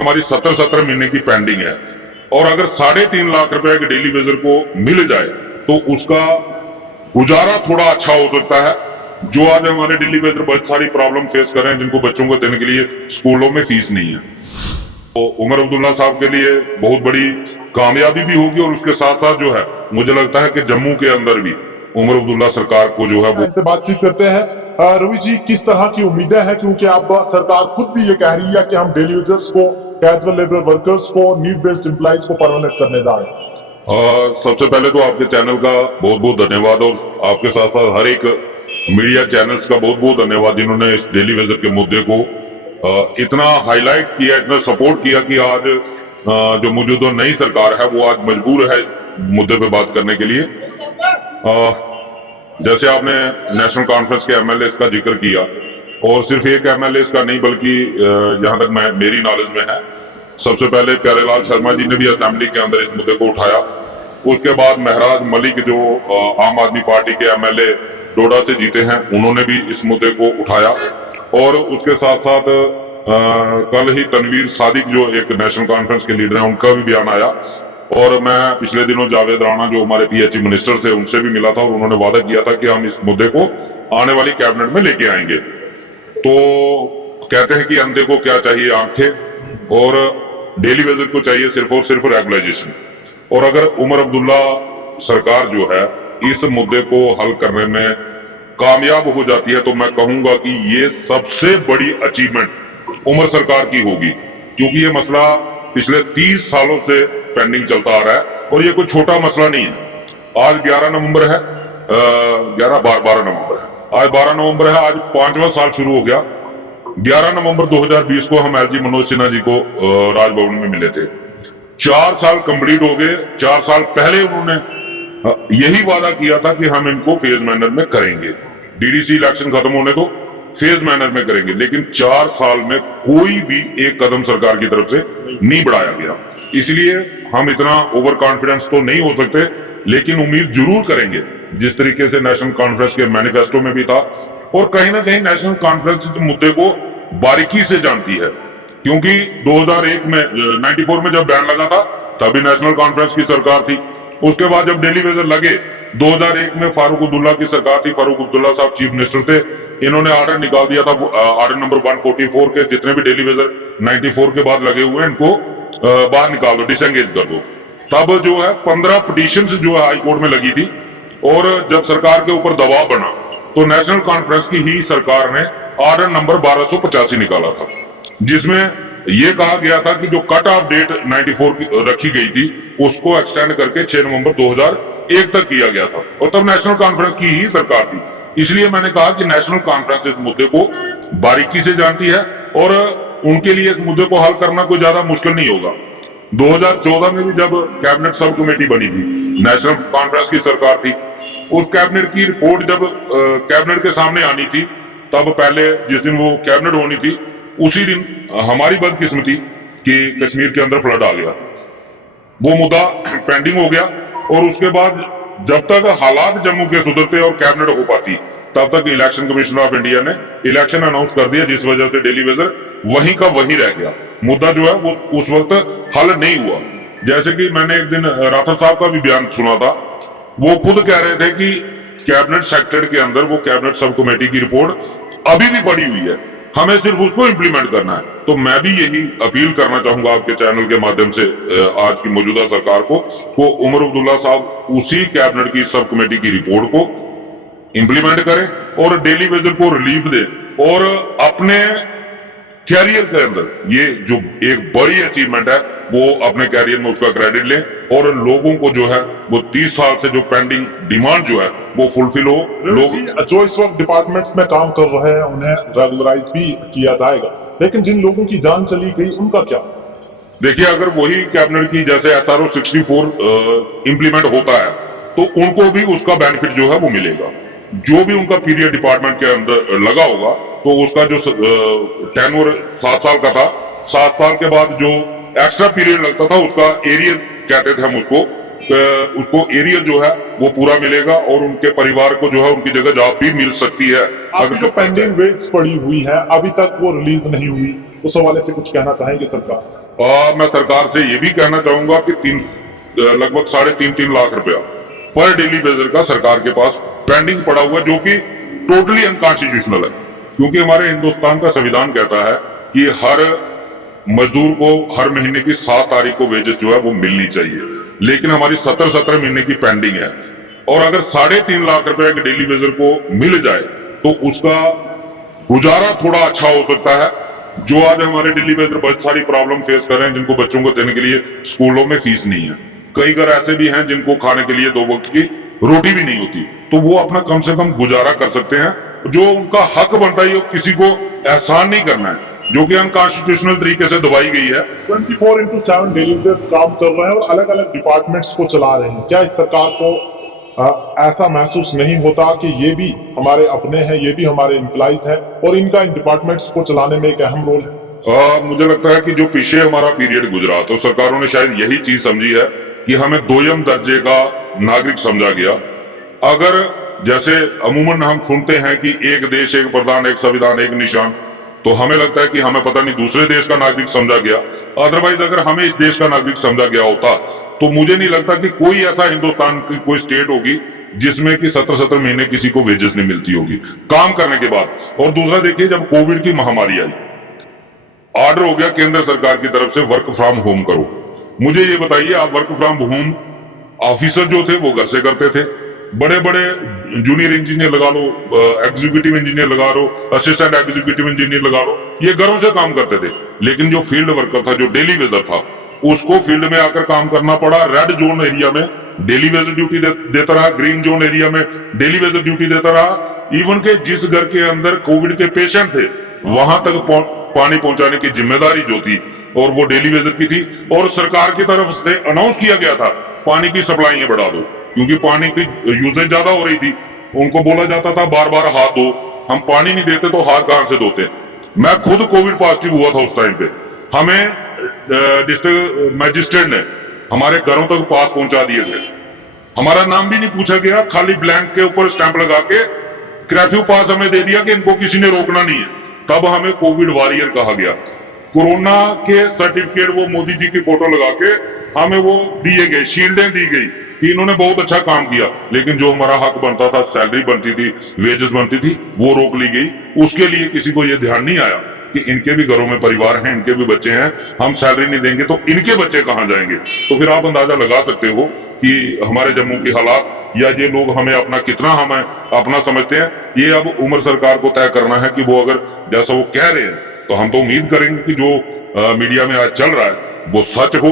हमारी 17 महीने की पेंडिंग है और अगर 3.5 लाख रुपए एक डेली वेजर को मिल जाए तो उसका गुजारा थोड़ा अच्छा हो सकता है। जो आज हमारे डेली वेजर बहुत सारी प्रॉब्लम फेस कर रहे हैं, जिनको बच्चों को देने के लिए स्कूलों में फीस नहीं है, तो उमर अब्दुल्ला साहब के लिए बहुत बड़ी कामयाबी भी होगी। और उसके साथ साथ जो है मुझे लगता है कि जम्मू के अंदर भी उमर अब्दुल्ला सरकार को जो है वो इनसे बातचीत करते हैं। रवि जी, किस तरह की उम्मीदें हैं, क्योंकि आप सरकार खुद भी ये कह रही है कि हम डेली यूजर्स को, कैजुअल लेबर वर्कर्स को, नीड बेस्ड एम्प्लॉइज को परमानेंट करने जा रहे हैं। सबसे पहले तो आपके चैनल का बहुत बहुत धन्यवाद और आपके साथ साथ हर एक मीडिया चैनल्स का बहुत बहुत धन्यवाद जिन्होंने इस डेली वेजर के मुद्दे को इतना हाईलाइट किया, इतना सपोर्ट किया कि आज जो मौजूदा नई सरकार है वो आज मजबूर है इस मुद्दे पे बात करने के लिए। जैसे आपने नेशनल कॉन्फ्रेंस के एमएलए का जिक्र किया और सिर्फ एक एमएलए का नहीं बल्कि जहां तक मेरी नॉलेज में है, सबसे पहले प्यारेलाल शर्मा जी ने भी असेंबली के अंदर इस मुद्दे को उठाया। उसके बाद महराज मलिक जो आम आदमी पार्टी के एमएलए डोडा से जीते हैं, उन्होंने भी इस मुद्दे को उठाया। और उसके साथ साथ कल ही तनवीर सादिक जो एक नेशनल कॉन्फ्रेंस के लीडर हैं, उनका भी बयान आया। और मैं पिछले दिनों जावेद राणा जो हमारे पीएचई मिनिस्टर थे उनसे भी मिला था और उन्होंने वादा किया था कि हम इस मुद्दे को आने वाली कैबिनेट में लेके आएंगे। तो कहते हैं कि अंधे को क्या चाहिए, आंखें, और डेली वेजर को चाहिए सिर्फ और सिर्फ रेगुलाइजेशन। और अगर उमर अब्दुल्ला सरकार जो है इस मुद्दे को हल करने में कामयाब हो जाती है तो मैं कहूंगा कि ये सबसे बड़ी अचीवमेंट उमर सरकार की होगी, क्योंकि ये मसला पिछले 30 सालों से पेंडिंग चलता आ रहा है और ये कोई छोटा मसला नहीं है। आज 11 नवंबर है, 12 नवंबर है, आज 12 नवंबर है, आज 5वां साल शुरू हो गया। 11 नवंबर 2020 को हम एलजी मनोज सिन्हा जी को राजभवन में मिले थे। 4 साल कंप्लीट हो गए। 4 साल पहले उन्होंने यही वादा किया था कि हम इनको फेज मैनर में करेंगे, डीडीसी इलेक्शन खत्म होने दो, फेज मैनर में करेंगे। लेकिन 4 साल में कोई भी एक कदम सरकार की तरफ से नहीं बढ़ाया गया। इसलिए हम इतना ओवर कॉन्फिडेंस तो नहीं हो सकते, लेकिन उम्मीद जरूर करेंगे, जिस तरीके से नेशनल कॉन्फ्रेंस के मैनिफेस्टो में भी था। और कहीं ना कहीं नेशनल कॉन्फ्रेंस इस मुद्दे को बारीकी से जानती है, क्योंकि 2001 में 94 में जब बैन लगा था तभी नेशनल कॉन्फ्रेंस की सरकार थी। उसके बाद जब डेली वेजर लगे 2001 में फारूक अब्दुल्ला की सरकार थी, फारूक अब्दुल्ला साहब चीफ मिनिस्टर थे। इन्होंने ऑर्डर निकाल दिया था, ऑर्डर नंबर 144 के जितने भी डेली वेजर 94 के बाद लगे हुए हैं इनको बाहर निकाल दो, डिसएंगेज कर दो। तब जो है 15 पिटीशन जो है हाई कोर्ट में लगी थी। और जब सरकार के ऊपर दबाव बना तो नेशनल कॉन्फ्रेंस की ही सरकार ने ऑर्डर नंबर 1285 निकाला था, जिसमें यह कहा गया था कि जो कट ऑफ डेट 94 की रखी गई थी उसको एक्सटेंड करके 6 नवंबर 2001 तक किया गया था। और तब नेशनल कॉन्फ्रेंस की ही सरकार थी। इसलिए मैंने कहा कि नेशनल कॉन्फ्रेंस इस मुद्दे को बारीकी से जानती है और उनके लिए इस मुद्दे को हल करना कोई ज्यादा मुश्किल नहीं होगा। 2014 में भी जब कैबिनेट सब कमेटी बनी थी, नेशनल कॉन्फ्रेंस की सरकार थी, उस कैबिनेट की रिपोर्ट जब कैबिनेट के सामने आनी थी, तब पहले जिस दिन वो कैबिनेट होनी थी उसी दिन हमारी बदकिस्मती कि कश्मीर के अंदर फ्लड आ गया। वो मुद्दा पेंडिंग हो गया और उसके बाद जब तक हालात जम्मू के सुधरते और कैबिनेट हो पाती तब तक इलेक्शन कमीशन ऑफ इंडिया ने इलेक्शन अनाउंस कर दिया, जिस वजह से डेली वेजर वहीं का वहीं रह गया। मुद्दा जो है वो उस वक्त हल नहीं हुआ। जैसे कि मैंने एक दिन राठौर साहब का भी बयान सुना था, वो खुद कह रहे थे कि कैबिनेट सेक्रेटरी के अंदर वो कैबिनेट सब कमेटी की रिपोर्ट अभी भी पड़ी हुई है, हमें सिर्फ उसको इंप्लीमेंट करना है। तो मैं भी यही अपील करना चाहूंगा आपके चैनल के माध्यम से आज की मौजूदा सरकार को उमर अब्दुल्ला साहब उसी कैबिनेट की सब कमेटी की रिपोर्ट को इंप्लीमेंट करें और डेली वेजर को रिलीफ दें और अपने कैरियर के अंदर ये जो एक बड़ी अचीवमेंट है वो अपने कैरियर में उसका क्रेडिट लें और लोगों को जो है वो 30 साल से जो पेंडिंग डिमांड जो है वो फुलफिल हो। लोग जो इस वक्त डिपार्टमेंट्स में काम कर रहे हैं उन्हें रेगुलराइज भी किया जाएगा, लेकिन जिन लोगों की जान चली गई उनका क्या? देखिए, अगर वही कैबिनेट की जैसे SRO 64 इंप्लीमेंट होता है तो उनको भी उसका बेनिफिट जो है वो मिलेगा। जो भी उनका पीरियड डिपार्टमेंट के अंदर लगा होगा तो उसका जो टेन्योर 7 साल का था, 7 साल के बाद जो एक्स्ट्रा पीरियड लगता था उसका एरियर कहते थे हम उसको एरियर जो है वो पूरा मिलेगा और उनके परिवार को जो है उनकी जगह जॉब भी मिल सकती है। अगर जो पेंडिंग वेट्स पड़ी हुई है अभी तक वो रिलीज नहीं हुई, उस हवाले से कुछ कहना चाहेंगे सरकार? मैं सरकार से ये भी कहना चाहूंगा कि लगभग 3.5 लाख रुपया पर डेली बेजर का सरकार के पास पेंडिंग पड़ा हुआ है, जो कि टोटली अनकॉन्स्टिट्यूशनल है। क्योंकि हमारे हिंदुस्तान का संविधान कहता है कि हर मजदूर को हर महीने की 7 तारीख को वेजेस जो है वो मिलनी चाहिए, लेकिन हमारी 17 महीने की पेंडिंग है। और अगर 3.5 लाख रुपए एक डेली वेजर को मिल जाए तो उसका गुजारा थोड़ा अच्छा हो सकता है। जो आज हमारे डेली वेजर बहुत सारी प्रॉब्लम फेस कर रहे हैं, जिनको बच्चों को देने के लिए स्कूलों में फीस नहीं है, कई घर ऐसे भी हैं जिनको खाने के लिए 2 वक्त की रोटी भी नहीं होती, तो वो अपना कम से कम गुजारा कर सकते हैं। जो उनका हक बनता है, किसी को एहसान नहीं करना है, जो कि अनकॉन्स्टिट्यूशनल तरीके से दबाई गई है। 24/7 डेली वेजर्स काम कर रहे हैं और अलग अलग डिपार्टमेंट्स को चला रहे हैं। क्या इस सरकार को ऐसा महसूस नहीं होता कि ये भी हमारे अपने हैं, ये भी हमारे एम्प्लॉइज हैं और इनका इन डिपार्टमेंट्स को चलाने में एक अहम रोल है? मुझे लगता है कि जो पीछे हमारा पीरियड गुजरा, तो सरकारों ने शायद यही चीज समझी है कि हमें 2ym दर्जे का नागरिक समझा गया। अगर जैसे अमूमन हम सुनते हैं कि एक देश एक प्रधान, एक संविधान, एक निशान, तो हमें लगता है कि हमें पता नहीं दूसरे देश का नागरिक समझा गया। अदरवाइज अगर हमें इस देश का नागरिक समझा गया होता तो मुझे नहीं लगता कि कोई ऐसा हिंदुस्तान की कोई स्टेट होगी जिसमें कि 17 महीने किसी को वेजेस नहीं मिलती होगी काम करने के बाद। और दूसरा देखिए, जब कोविड की महामारी आई, ऑर्डर हो गया केंद्र सरकार की तरफ से वर्क फ्रॉम होम करो। मुझे ये बताइए, आप वर्क फ्रॉम होम ऑफिसर जो थे वो घर से करते थे, बड़े बड़े जूनियर इंजीनियर लगा लो, एग्जीक्यूटिव इंजीनियर लगा लो, असिस्टेंट एग्जीक्यूटिव इंजीनियर लगा लो, ये घरों से काम करते थे। लेकिन जो फील्ड वर्कर था, जो डेली वेजर था, उसको फील्ड में आकर काम करना पड़ा। रेड जोन एरिया में डेली वेजर ड्यूटी देता रहा, ग्रीन जोन एरिया में डेली वेजर ड्यूटी देता रहा। इवन के जिस घर के अंदर कोविड के पेशेंट थे वहां तक पानी पहुंचाने की जिम्मेदारी जो थी और वो डेली वेजर की थी। और सरकार की तरफ से अनाउंस किया गया था पानी की सप्लाई बढ़ा दो, क्योंकि पानी की यूजेज ज्यादा हो रही थी। उनको बोला जाता था बार बार हाथ धो, हम पानी नहीं देते तो हाथ कहां से धोते। मैं खुद कोविड पॉजिटिव हुआ था उस टाइम पे, हमें डिस्ट्रिक्ट मजिस्ट्रेट ने हमारे घरों तक पास पहुंचा दिए थे। हमारा नाम भी नहीं पूछा गया, खाली ब्लैंक के ऊपर स्टैंप लगा के कर्फ्यू पास हमें दे दिया कि इनको किसी ने रोकना नहीं है। तब हमें कोविड वॉरियर कहा गया। कोरोना के सर्टिफिकेट वो मोदी जी की फोटो लगा के हमें वो दिए गए, शील्डें दी गई कि इन्होंने बहुत अच्छा काम किया। लेकिन जो हमारा हक बनता था, सैलरी बनती थी, वेजेस बनती थी, वो रोक ली गई। उसके लिए किसी को ये ध्यान नहीं आया कि इनके भी घरों में परिवार हैं, इनके भी बच्चे हैं, हम सैलरी नहीं देंगे तो इनके बच्चे कहां जाएंगे। तो फिर आप अंदाजा लगा सकते हो कि हमारे जम्मू की हालात, या ये लोग हमें अपना कितना हमें अपना समझते हैं। ये अब उम्र सरकार को तय करना है कि वो अगर जैसा वो कह रहे हैं, तो हम तो उम्मीद करेंगे कि जो मीडिया में आज चल रहा है वो सच हो।